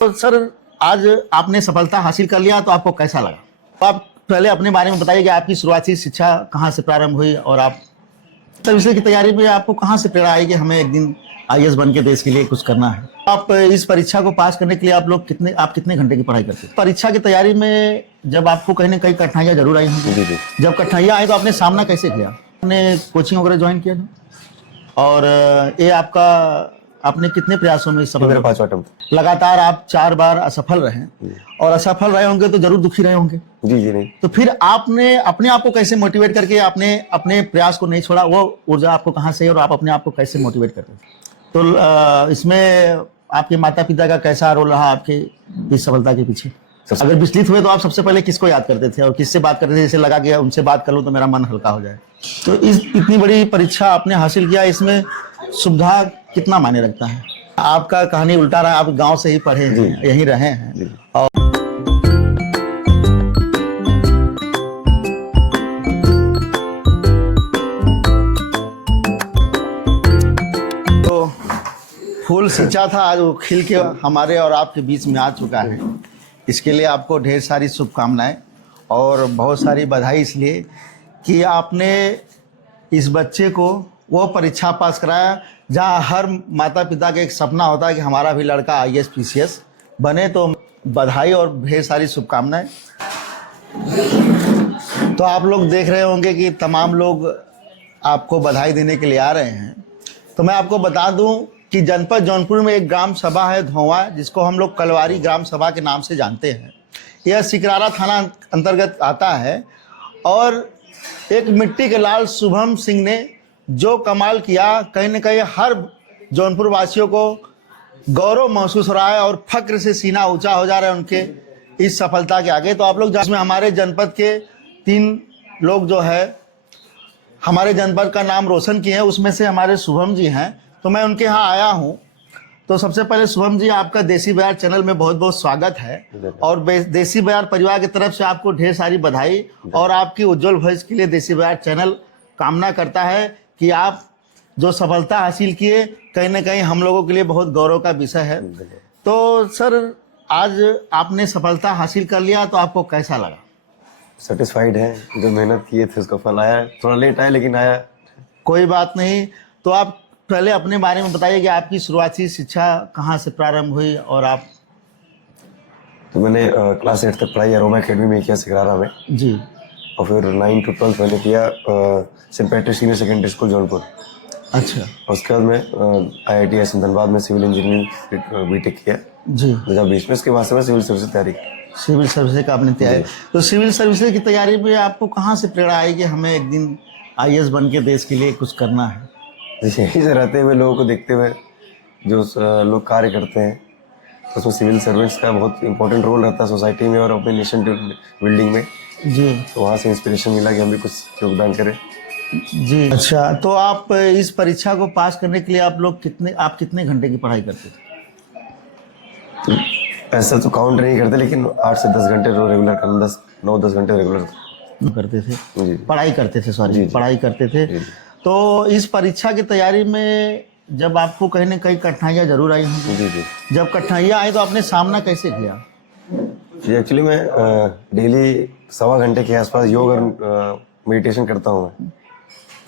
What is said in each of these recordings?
तो सर, आज आपने सफलता हासिल कर लिया तो आपको कैसा लगा? तो आप पहले अपने बारे में बताइए कि आपकी शुरुआती शिक्षा कहाँ से प्रारंभ हुई और आप सर्विस की तैयारी में आपको कहाँ से प्रेरणा आई कि हमें एक दिन आईएएस बन के देश के लिए कुछ करना है? आप इस परीक्षा को पास करने के लिए आप कितने घंटे की पढ़ाई करते हैं? परीक्षा की तैयारी में जब आपको कहीं ना कहीं कठिनाइयाँ जरूर आई होंगी। जी जी। जब कठिनाइयाँ आई तो आपने सामना कैसे किया? आपने कोचिंग वगैरह ज्वाइन किया था? और ये आपने कितने प्रयासों में सफल? मेरा 5वां अटेम्प्ट। लगातार आप 4 बार असफल रहे और असफल रहे होंगे तो जरूर दुखी रहे होंगे। जी जी। नहीं, तो फिर आपने अपने आप को कैसे मोटिवेट करके आपने अपने प्रयास को नहीं छोड़ा? वो ऊर्जा आपको कहाँ से और आप अपने आप को कैसे मोटिवेट करते थे? तो इसमें आपके माता पिता का कैसा रोल रहा आपके इस सफलता के पीछे? अगर विचलित हुए तो आप सबसे पहले किसको याद करते थे और किससे बात करते थे? जैसे लगा कि उनसे बात कर लूं तो मेरा मन हल्का हो जाए। तो इतनी बड़ी परीक्षा आपने हासिल किया, इसमें सुविधा कितना मायने रखता है? आपका कहानी उल्टा रहा, आप गांव से ही पढ़े हैं, यहीं रहे हैं और तो फूल सिंचा था, आज वो खिल के हमारे और आपके बीच में आ चुका है। इसके लिए आपको ढेर सारी शुभकामनाएं और बहुत सारी बधाई, इसलिए कि आपने इस बच्चे को वो परीक्षा पास कराया जहां हर माता पिता का एक सपना होता है कि हमारा भी लड़का आईएएस पीसीएस बने। तो बधाई और ढेर सारी शुभकामनाएं। तो आप लोग देख रहे होंगे कि तमाम लोग आपको बधाई देने के लिए आ रहे हैं। तो मैं आपको बता दूं कि जनपद जौनपुर में एक ग्राम सभा है धोवा, जिसको हम लोग कलवारी ग्राम सभा के नाम से जानते हैं। यह सिकरारा थाना अंतर्गत आता है और एक मिट्टी के लाल शुभम सिंह ने जो कमाल किया, कहीं न कहीं हर जौनपुर वासियों को गौरव महसूस हो रहा है और फक्र से सीना ऊंचा हो जा रहा है उनके इस सफलता के आगे। तो आप लोग जिसमें हमारे जनपद के 3 लोग जो है हमारे जनपद का नाम रोशन किए हैं, उसमें से हमारे शुभम जी हैं। तो मैं उनके यहाँ आया हूँ। तो सबसे पहले शुभम जी, आपका देसी बयार चैनल में बहुत बहुत स्वागत है और देसी बयार परिवार की तरफ से आपको ढेर सारी बधाई और आपकी उज्जवल भविष्य के लिए देसी बयार चैनल कामना करता है कि आप जो सफलता हासिल किए, कहीं ना कहीं हम लोगों के लिए बहुत गौरव का विषय है। तो सर, आज आपने सफलता हासिल कर लिया तो आपको कैसा लगा? सेटिस्फाइड है, जो मेहनत किए थे उसका फल आया। थोड़ा लेट आया लेकिन आया। कोई बात नहीं। तो आप पहले अपने बारे में बताइए कि आपकी शुरुआती शिक्षा कहाँ से प्रारंभ हुई और आप? तो मैंने क्लास 8 तक पढ़ाई अरोमा अकेडमी में किया, सिकरारा में जी। और फिर 9 to 12 मैंने किया saint Patrick senior secondary school Jaunpur. अच्छा। उसके बाद मैं IITS धनबाद में सिविल इंजीनियरिंग बीटेक किया जी। 2020 में। इसके बाद से मैं सिविल सर्विस की तैयारी की। सिविल सर्विस का आपने तैयारी? तो सिविल सर्विस की तैयारी में आपको कहाँ से प्रेरणा आई कि हमें एक दिन आईएएस बन के देश के लिए कुछ करना है? यहीं से रहते हुए, लोगों को देखते हुए, जो लोग कार्य करते हैं, उसमें सिविल सर्विस का बहुत इंपॉर्टेंट रोल रहता है सोसाइटी में और अपने नेशन बिल्डिंग में। जी। तो वहाँ से इंस्पिरेशन मिला कि हम भी कुछ योगदान करें। जी। अच्छा, तो आप इस परीक्षा को पास करने के लिए आप कितने घंटे की पढ़ाई करते थे? तो ऐसा तो काउंट नहीं करते, लेकिन 8 से 10 घंटे रेगुलर करना, 9-10 घंटे रेगुलर करते थे। जी। पढ़ाई करते थे, सॉरी, पढ़ाई करते थे। तो इस परीक्षा की तैयारी में जब आपको कहीं ना कहीं कठिनाइयाँ जरूर आई होंगी। जी जी। जब कठिनाइयाँ आई तो आपने सामना कैसे किया? जी, एक्चुअली मैं डेली 1.25 घंटे के आसपास योग और मेडिटेशन करता हूँ मैं,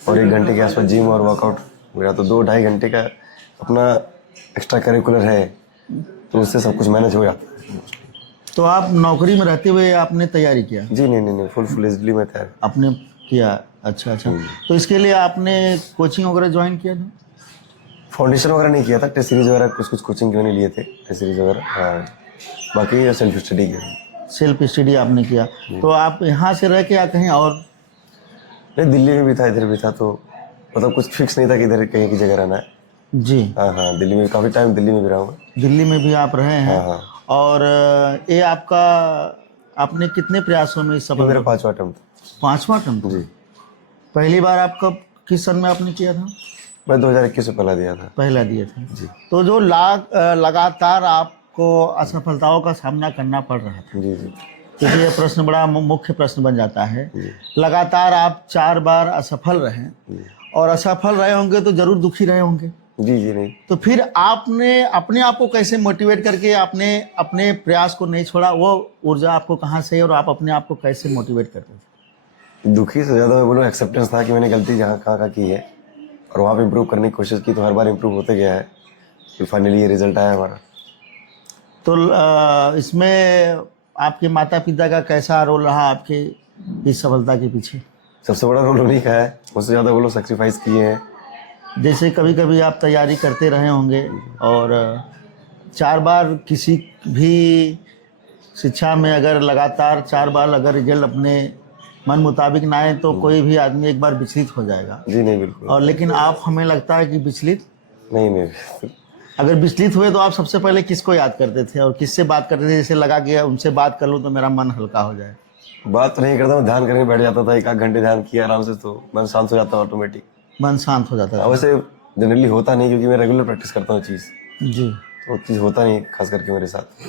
और 1 घंटे के आसपास जिम और वर्कआउट मेरा। तो 2-2.5 घंटे का अपना एक्स्ट्रा करिकुलर है, तो उससे सब कुछ मैनेज हो जाता है। तो आप नौकरी में रहते हुए आपने तैयारी किया? जी नहीं, फुल फ्लेज्डली मैं तैयार आपने किया? अच्छा। तो इसके लिए आपने कोचिंग वगैरह ज्वाइन किया था? फाउंडेशन वगैरह नहीं किया था, टेस्ट सीरीज वगैरह कुछ कोचिंग क्यों नहीं लिए थे, टेस्ट सीरीज वगैरह। हाँ, बाकी सेल्फ स्टडी किया। सेल्फ स्टडी आपने किया? तो आप यहाँ से रह के या कहीं और? नहीं, दिल्ली में भी था, इधर भी था। तो मतलब कुछ फिक्स नहीं था कि इधर कहीं की जगह रहना है। जी। हाँ, दिल्ली में काफ़ी टाइम दिल्ली में भी रहा हूँ। दिल्ली में भी आप रहे हैं? हाँ। और ये आपने कितने प्रयासों में सफल? मेरा 5वां अटेम्प्ट। 5वां अटेम्प्ट? जी। पहली बार आप कब, किस सन में आपने किया था? मैं 2021 में पहला दिया था। पहला दिया था जी। तो जो लगातार आपको असफलताओं का सामना करना पड़ रहा था। जी। क्योंकि यह प्रश्न बड़ा मुख्य प्रश्न बन जाता है। लगातार आप 4 बार असफल रहे और असफल रहे होंगे तो जरूर दुखी रहे होंगे। जी जी नहीं। तो फिर आपने अपने आप को कैसे मोटिवेट करके आपने अपने प्रयास को नहीं छोड़ा? वो ऊर्जा आपको कहाँ से और आप अपने आप को कैसे मोटिवेट करते थे? दुखी से ज़्यादा मैं बोलूँ एक्सेप्टेंस था कि मैंने गलती जहाँ कहाँ की है और वहाँ पे इम्प्रूव करने की कोशिश की, तो हर बार इम्प्रूव होते गया है, फिर फाइनली ये रिजल्ट आया हमारा। तो इसमें आपके माता पिता का कैसा रोल रहा आपके इस सफलता के पीछे? सबसे बड़ा रोल उन्हीं का है, उससे ज़्यादा वो लोग सेक्रीफाइस किए हैं। जैसे कभी कभी आप तैयारी करते रहे होंगे और 4 बार किसी भी शिक्षा में अगर लगातार 4 बार अगर रिजल्ट अपने मन मुताबिक ना आए तो कोई भी आदमी एक बार विचलित हो जाएगा। जी नहीं बिल्कुल। और लेकिन आप, हमें लगता है कि विचलित, नहीं अगर विचलित हुए तो आप सबसे पहले किसको याद करते थे और किससे बात करते थे? जैसे लगा कि उनसे बात कर लूँ तो मेरा मन हल्का हो जाए। बात तो नहीं करता, मैं ध्यान करके बैठ जाता था, 1 आध घंटे ध्यान किया आराम से तो मन शांत हो जाता ऑटोमेटिक। मन शांत हो जाता था। वैसे जनरली होता नहीं, क्योंकि मैं रेगुलर प्रैक्टिस करता हूँ चीज़, जी। तो वो चीज़ होता नहीं खास करके मेरे साथ।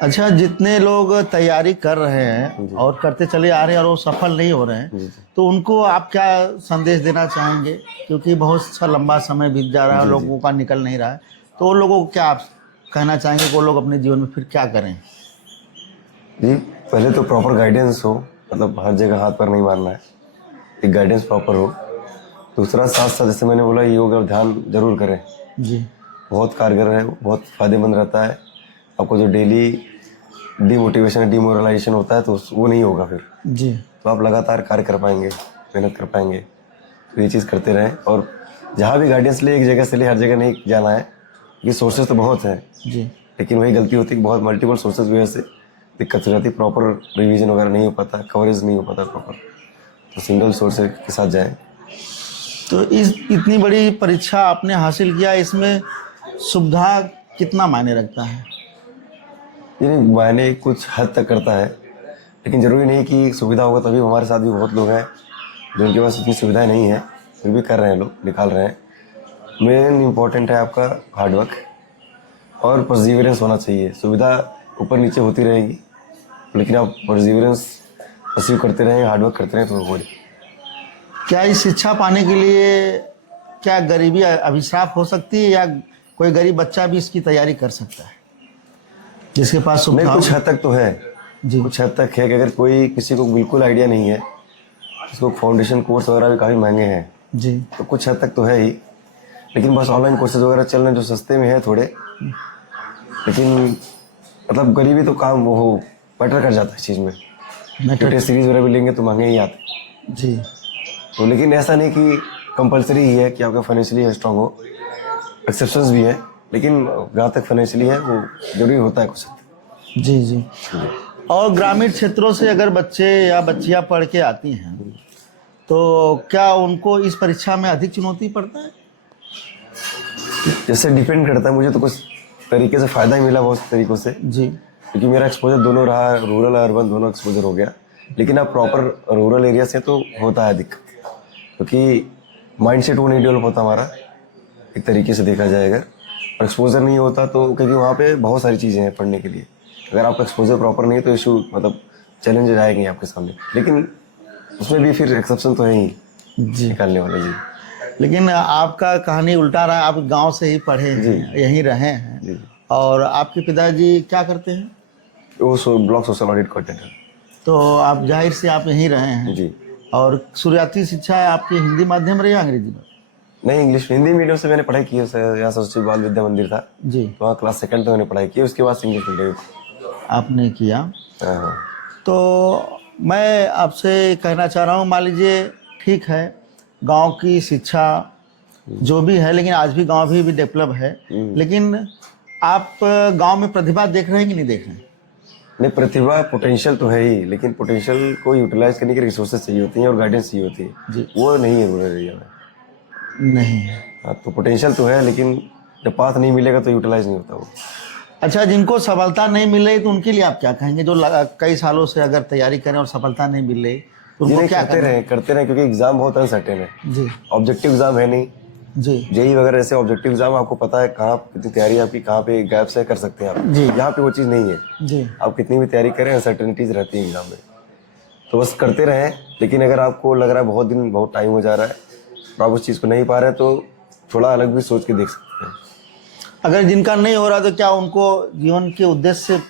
अच्छा, जितने लोग तैयारी कर रहे हैं और करते चले आ रहे हैं और वो सफल नहीं हो रहे हैं, तो उनको आप क्या संदेश देना चाहेंगे? क्योंकि बहुत सा लंबा समय बीत जा रहा है, लोगों का निकल नहीं रहा है, तो उन लोगों को क्या आप कहना चाहेंगे कि वो लोग अपने जीवन में फिर क्या करें? जी, पहले तो प्रॉपर गाइडेंस हो, मतलब हर जगह हाथ पर नहीं मारना है, एक गाइडेंस प्रॉपर हो। दूसरा, साथ साथ जैसे मैंने बोला, योग और ध्यान जरूर करें। जी। बहुत कारगर है, बहुत फायदेमंद रहता है। आपको जो डेली डिमोटिवेशन डिमोरलाइजेशन होता है तो वो नहीं होगा फिर, जी। तो आप लगातार कार्य कर पाएंगे, मेहनत कर पाएंगे। तो ये चीज़ करते रहें, और जहाँ भी गाइडेंस ले, एक जगह से ले हर जगह नहीं जाना है। ये सोर्सेज तो बहुत हैं, जी। लेकिन वही गलती होती है कि बहुत मल्टीपल सोर्सेज की वजह से दिक्कत हो जाती है, प्रॉपर रिवीजन वगैरह नहीं हो पाता, कवरेज नहीं हो पाता प्रॉपर, तो सिंगल सोर्स के साथ जाएं। तो इस इतनी बड़ी परीक्षा आपने हासिल किया, इसमें सुविधा कितना मायने रखता है? ये मायने कुछ हद तक करता है, लेकिन ज़रूरी नहीं कि सुविधा होगा तभी। हमारे साथ भी बहुत लोग हैं जिनके पास इतनी सुविधाएं नहीं है, फिर भी कर रहे हैं, लोग निकाल रहे हैं। मेन इम्पॉर्टेंट है आपका हार्डवर्क और परसिवियरेंस होना चाहिए। सुविधा ऊपर नीचे होती रहेगी, लेकिन आप परसिवियरेंस परसीव करते रहें, हार्डवर्क करते रहें, तो हो जाए। क्या इस शिक्षा पाने के लिए क्या गरीबी अभिशाप हो सकती है, या कोई गरीब बच्चा भी इसकी तैयारी कर सकता है जिसके पास नहीं, सुविधा? कुछ हद तक तो है। जी। कुछ हद तक है कि अगर कोई किसी को बिल्कुल आइडिया नहीं है, जिसको फाउंडेशन कोर्स वगैरह भी काफ़ी महंगे हैं, जी। तो कुछ हद तक तो है ही। लेकिन बस ऑनलाइन कोर्सेज वगैरह चल रहे हैं जो सस्ते में है थोड़े, लेकिन मतलब गरीबी तो काम वो मैटर कर जाता है इस चीज़ में। छोटे सीरीज वगैरह भी लेंगे तो महंगे ही आते। जी। तो लेकिन ऐसा नहीं कि कंपलसरी ही है कि आपका फाइनेंशियली स्ट्रांग हो, एक्सेप्शंस भी है, लेकिन जहाँ तक फाइनेंशियली है वो जरूरी होता है कुछ। जी। जी। और ग्रामीण क्षेत्रों से अगर बच्चे या बच्चियां पढ़ के आती हैं, तो क्या उनको इस परीक्षा में अधिक चुनौती पड़ता है? जैसे डिपेंड करता है, मुझे तो कुछ तरीके से फ़ायदा ही मिला बहुत तरीक़ों से, जी। क्योंकि मेरा एक्सपोजर दोनों रहा, रूरल और अर्बन दोनों एक्सपोजर हो गया। लेकिन अब प्रॉपर रूरल एरिया से तो होता है दिक्कत, क्योंकि माइंडसेट वो नहीं डेवलप होता हमारा एक तरीके से देखा जाए। अगर और एक्सपोजर नहीं होता तो, क्योंकि वहाँ पे बहुत सारी चीज़ें हैं पढ़ने के लिए, अगर आपका एक्सपोजर प्रॉपर नहीं है तो इशू, मतलब चैलेंज आएंगे आपके सामने। लेकिन उसमें भी फिर एक्सेप्शन तो है ही जी। निकालने वाले। जी। लेकिन आपका कहानी उल्टा रहा, आप गांव से ही पढ़े हैं, यहीं रहे हैं। जी। और आपके पिताजी क्या करते हैं? वो ब्लॉक सोशल ऑडिट कोऑर्डिनेटर। तो आप जाहिर से आप यहीं रहे हैं। जी। और शुरुआती शिक्षा आपकी हिंदी माध्यम रही या अंग्रेजी में? नहीं, इंग्लिश हिंदी मीडियम से मैंने पढ़ाई की है। यहाँ सरस्वती बाल विद्या मंदिर था, जी। तो वहाँ क्लास 2 तक मैंने पढ़ाई की, उसके बाद इंग्लिश मीडियम आपने किया। हाँ। तो मैं आपसे कहना चाह रहा हूँ, मान लीजिए ठीक है, गांव की शिक्षा जो भी है, लेकिन आज भी गांव भी डेवलप है, लेकिन आप गांव में प्रतिभा देख रहे हैं कि नहीं देख रहे हैं? नहीं, प्रतिभा पोटेंशियल तो है ही, लेकिन पोटेंशियल को यूटिलाइज करने के रिसोर्सेज चाहिए होती हैं और गाइडेंस चाहिए होती है। जी। वो नहीं है रूरल एरिया में। नहीं है। हाँ, तो पोटेंशियल तो है, लेकिन जब पाथ नहीं मिलेगा तो यूटिलाइज नहीं होता वो। अच्छा, जिनको सफलता नहीं मिल रही तो उनके लिए आप क्या कहेंगे, जो कई सालों से अगर तैयारी करें और सफलता नहीं मिल रही तो उनको क्या करते रहे, क्योंकि एग्जाम बहुत अनसर्टेन है। जी। ऑब्जेक्टिव एग्जाम है नहीं। जी। जेई वगैरह ऐसे ऑब्जेक्टिव एग्जाम, आपको पता है कहाँ कितनी तैयारी आपकी, कहाँ पे गैप्स है, कर सकते हैं आप। जी। यहाँ पे वो चीज़ नहीं है। जी। आप कितनी भी तैयारी करें, अनसर्टेनिटीज रहती है एग्जाम में, तो बस करते रहें। लेकिन अगर आपको लग रहा है बहुत दिन बहुत टाइम हो जा रहा है और आप उस चीज़ को नहीं पा रहे हैं, तो थोड़ा अलग भी सोच के देख सकते हैं। अगर जिनका नहीं हो रहा तो क्या उनको जीवन के उद्देश्य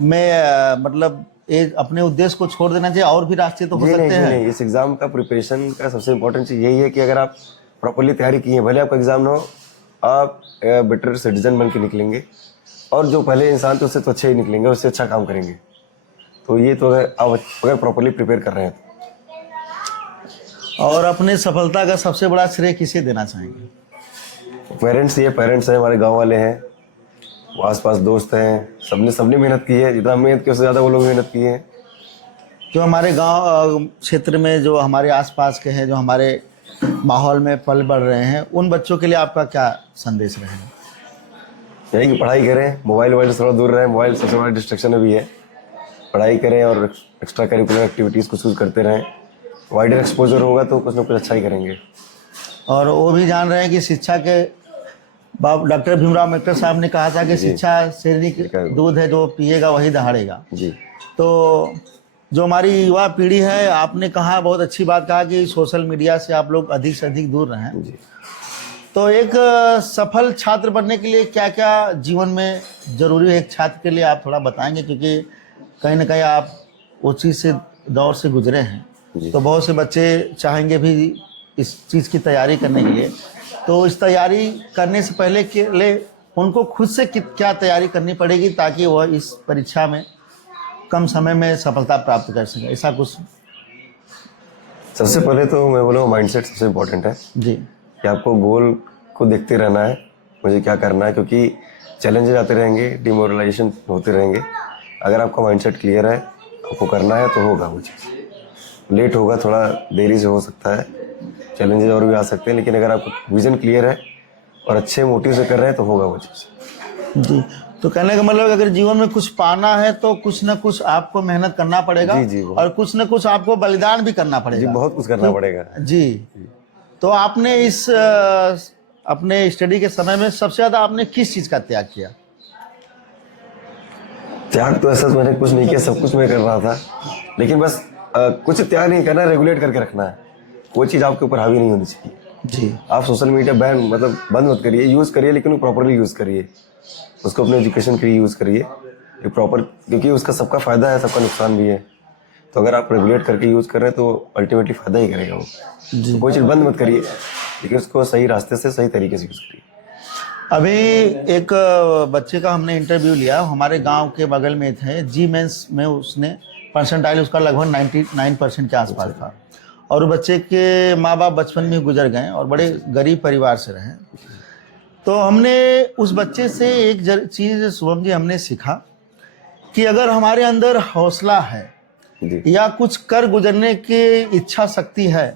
में मतलब एक अपने उद्देश्य को छोड़ देना चाहिए और भी रास्ते तो हो जी सकते हैं? नहीं, इस एग्जाम का प्रिपरेशन का सबसे इम्पोर्टेंट चीज़ यही है कि अगर आप प्रॉपरली तैयारी की है, भले आपका एग्जाम ना हो, आप बेटर सिटीजन बन के निकलेंगे, और जो पहले इंसान थे उससे तो अच्छे ही निकलेंगे, उससे अच्छा काम करेंगे। तो ये तो अगर प्रॉपरली प्रिपेयर कर रहे हैं और अपने सफलता का सबसे बड़ा श्रेय किसे देना चाहेंगे? तो पेरेंट्स हैं, हमारे गाँव वाले हैं, आस-पास दोस्त हैं, सबने मेहनत की है, जितना मेहनत की उससे ज़्यादा वो लोग मेहनत किए हैं। जो हमारे गांव क्षेत्र में जो हमारे आसपास के हैं, जो हमारे माहौल में पल बढ़ रहे हैं, उन बच्चों के लिए आपका क्या संदेश रहेगा? यही कि पढ़ाई करें, मोबाइल से थोड़ा दूर रहें, मोबाइल सबसे बड़ा डिस्ट्रैक्शन अभी है। पढ़ाई करें और एक्स्ट्रा करिकुलर एक्टिविटीज़ कुछ करते रहें, वाइडर एक्सपोजर होगा तो कुछ ना कुछ अच्छा ही करेंगे। और वो भी जान रहे हैं कि शिक्षा के बाब डॉक्टर भीमराव अम्बेडकर साहब ने कहा था कि शिक्षा शेरनी का दूध है, जो पिएगा वही दहाड़ेगा। जी। तो जो हमारी युवा पीढ़ी है, आपने कहा, बहुत अच्छी बात कहा कि सोशल मीडिया से आप लोग अधिक से अधिक दूर रहें। जी। तो एक सफल छात्र बनने के लिए क्या क्या जीवन में जरूरी है एक छात्र के लिए, आप थोड़ा बताएंगे? क्योंकि कहीं ना कहीं आप उस चीज़ से दौर से गुजरे हैं, तो बहुत से बच्चे चाहेंगे भी इस चीज़ की तैयारी करने के लिए। तो इस तैयारी करने से पहले के लिए उनको खुद से क्या तैयारी करनी पड़ेगी ताकि वह इस परीक्षा में कम समय में सफलता प्राप्त कर सके? ऐसा कुछ। सबसे पहले तो मैं बोलूँगा माइंडसेट सबसे इम्पोर्टेंट है जी। कि आपको गोल को देखते रहना है, मुझे क्या करना है, क्योंकि चैलेंजेस आते रहेंगे, डिमोरलाइजेशन होते रहेंगे। अगर आपका माइंडसेट क्लियर है, आपको करना है, तो होगा वो चीज़। लेट होगा, थोड़ा देरी से हो सकता है, चैलेंजेस और भी आ सकते हैं, लेकिन अगर आपका विजन क्लियर है और अच्छे मोटिव से कर रहे हैं तो होगा वो चीज़। जी। तो कहने का मतलब अगर जीवन में कुछ पाना है तो कुछ ना कुछ आपको मेहनत करना पड़ेगा। जी, और कुछ ना कुछ आपको बलिदान भी करना पड़ेगा। जी, बहुत कुछ करना पड़ेगा। जी। तो आपने इस अपने स्टडी के समय में सबसे ज़्यादा आपने किस चीज़ का त्याग किया? त्याग तो ऐसा मैंने कुछ नहीं किया, सब कुछ मैं कर रहा था, लेकिन बस कुछ त्याग नहीं करना है, रेगुलेट करके रखना है। कोई चीज़ आपके ऊपर हावी नहीं होनी चाहिए। जी। आप सोशल मीडिया बंद मत करिए, यूज़ करिए, लेकिन वो प्रॉपरली यूज़ करिए, उसको अपने एजुकेशन के लिए यूज़ करिए प्रॉपर, क्योंकि उसका सबका फ़ायदा है, सबका नुकसान भी है। तो अगर आप रेगुलेट करके यूज़ कर रहे हैं तो अल्टीमेटली फ़ायदा ही करेगा वो। तो कोई चीज़ बंद मत करिए, लेकिन उसको सही रास्ते से सही तरीके से यूज़ करिए। अभी एक बच्चे का हमने इंटरव्यू लिया, हमारे गांव के बगल में थे, जी मेंस में उसने परसेंटाइल उसका लगभग 99% के आसपास था, और बच्चे के माँ बाप बचपन में गुजर गए और बड़े गरीब परिवार से रहे। तो हमने उस बच्चे से एक चीज़ शुभम जी हमने सीखा कि अगर हमारे अंदर हौसला है या कुछ कर गुजरने की इच्छा शक्ति है,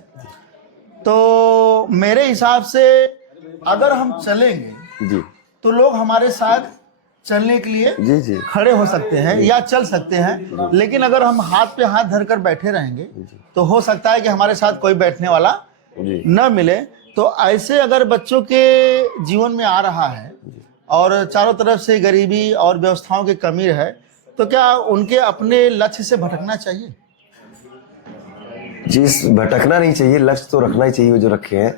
तो मेरे हिसाब से अगर हम चलेंगे जी, तो लोग हमारे साथ चलने के लिए जी खड़े हो सकते हैं या चल सकते हैं। लेकिन अगर हम हाथ पे हाथ धरकर बैठे रहेंगे तो हो सकता है कि हमारे साथ कोई बैठने वाला न मिले। तो ऐसे अगर बच्चों के जीवन में आ रहा है और चारों तरफ से गरीबी और व्यवस्थाओं की कमी है, तो क्या उनके अपने लक्ष्य से भटकना चाहिए? जी, भटकना नहीं चाहिए, लक्ष्य तो रखना ही चाहिए जो रखे हैं।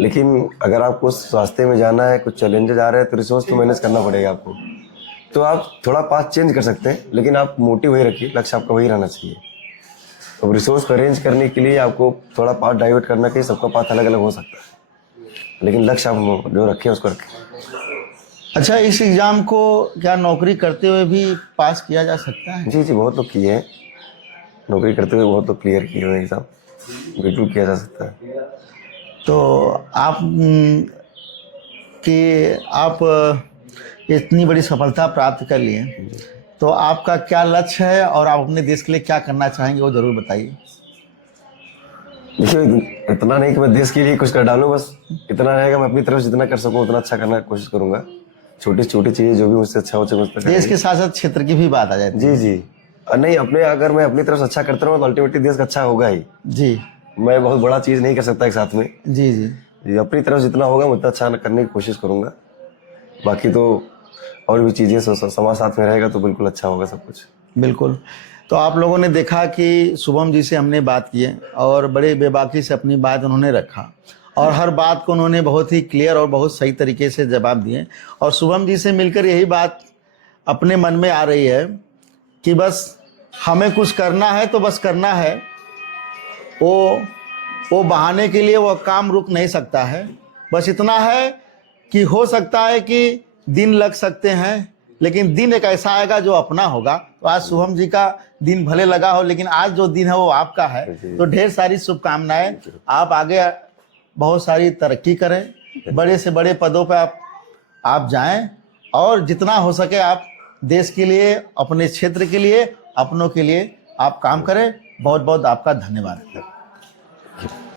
लेकिन अगर आपको उस रास्ते में जाना है, कुछ चैलेंजेस आ रहे हैं, तो रिसोर्स तो मैनेज करना पड़ेगा आपको। तो आप थोड़ा पाथ चेंज कर सकते हैं, लेकिन आप मोटिव वही रखिए, लक्ष्य आपका वही रहना चाहिए। तो रिसोर्स को अरेंज करने के लिए आपको थोड़ा पाथ डाइवर्ट करना चाहिए, सबका पाथ अलग अलग हो सकता है, लेकिन लक्ष्य आप जो रखें उसको रखें। अच्छा, इस एग्ज़ाम को क्या नौकरी करते हुए भी पास किया जा सकता है? जी, बहुत लोग किए हैं, नौकरी करते हुए बहुत लोग क्लियर किए हुए हैं एग्ज़ाम, बिल्कुल किया जा सकता है। तो आप इतनी बड़ी सफलता प्राप्त कर लिए, तो आपका क्या लक्ष्य है और आप अपने देश के लिए क्या करना चाहेंगे, वो जरूर बताइए। देखिए, इतना नहीं कि मैं देश के लिए कुछ कर डालूं, बस इतना रहेगा मैं अपनी तरफ जितना कर सकूं उतना अच्छा करने की कोशिश करूंगा। छोटी छोटी चीजें जो भी मुझसे अच्छा हो सके देश के साथ साथ क्षेत्र की भी बात आ जाती है। जी, नहीं, अगर मैं अपनी तरफ से अच्छा करता रहूँ तो अल्टीमेटली देश का अच्छा होगा ही। जी। मैं बहुत बड़ा चीज नहीं कर सकता एक साथ में। जी, अपनी तरफ जितना होगा मैं उतना अच्छा करने की कोशिश करूंगा। बाकी तो और भी चीजें समाज साथ में रहेगा तो बिल्कुल अच्छा होगा सब कुछ। बिल्कुल। तो आप लोगों ने देखा कि शुभम जी से हमने बात की है और बड़े बेबाकी से अपनी बात उन्होंने रखा, और हर बात को उन्होंने बहुत ही क्लियर और बहुत सही तरीके से जवाब दिए। और शुभम जी से मिलकर यही बात अपने मन में आ रही है कि बस हमें कुछ करना है तो बस करना है। वो बहाने के लिए वो काम रुक नहीं सकता है। बस इतना है कि हो सकता है कि दिन लग सकते हैं, लेकिन दिन एक ऐसा आएगा जो अपना होगा। तो आज शुभम जी का दिन भले लगा हो, लेकिन आज जो दिन है वो आपका है। तो ढेर सारी शुभकामनाएं, आप आगे बहुत सारी तरक्की करें, बड़े से बड़े पदों पे आप जाएं, और जितना हो सके आप देश के लिए, अपने क्षेत्र के लिए, अपनों के लिए आप काम करें। बहुत बहुत आपका धन्यवाद।